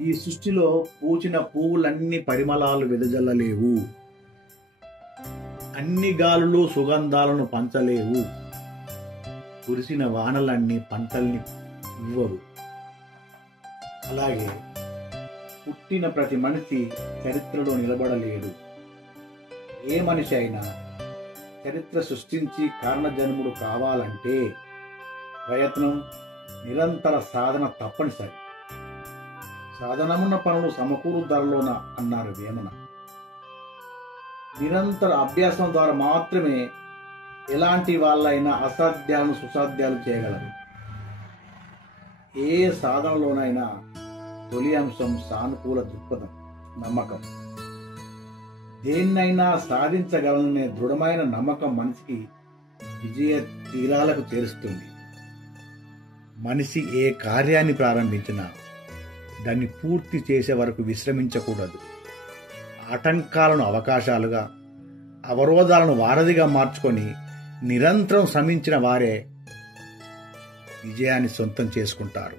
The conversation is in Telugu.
ఈ సృష్టిలో పూచిన పువ్వులన్నీ పరిమళాలు వెదజల్లలేవు, అన్ని గాలులు సుగంధాలను పంచలేవు, కురిసిన వానలన్నీ పంటల్ని ఇవ్వవు. అలాగే పుట్టిన ప్రతి మనిషి చరిత్రలో నిలబడలేడు. ఏ మనిషి అయినా చరిత్ర సృష్టించి కారణజన్ముడు కావాలంటే ప్రయత్నం, నిరంతర సాధన తప్పనిసరి. సాధనమున్న పనులు సమకూరుదరలోన అన్నారు వేమన. నిరంతర అభ్యాసం ద్వారా మాత్రమే ఎలాంటి వాళ్ళైనా అసాధ్యాలను సుసాధ్యాలు చేయగలరు. ఏ సాధనలోనైనా తొలి అంశం సానుకూల దృక్పథం, నమ్మకం. దేన్నైనా సాధించగలననే దృఢమైన నమ్మకం మనిషికి విజయ తీరాలకు చేరుస్తుంది. మనిషి ఏ కార్యాన్ని ప్రారంభించినా దాన్ని పూర్తి చేసే వరకు విశ్రమించకూడదు. ఆటంకాలను అవకాశాలుగా, అవరోధాలను వారధిగా మార్చుకొని నిరంతరం శ్రమించిన వారే విజయాన్ని సొంతం చేసుకుంటారు.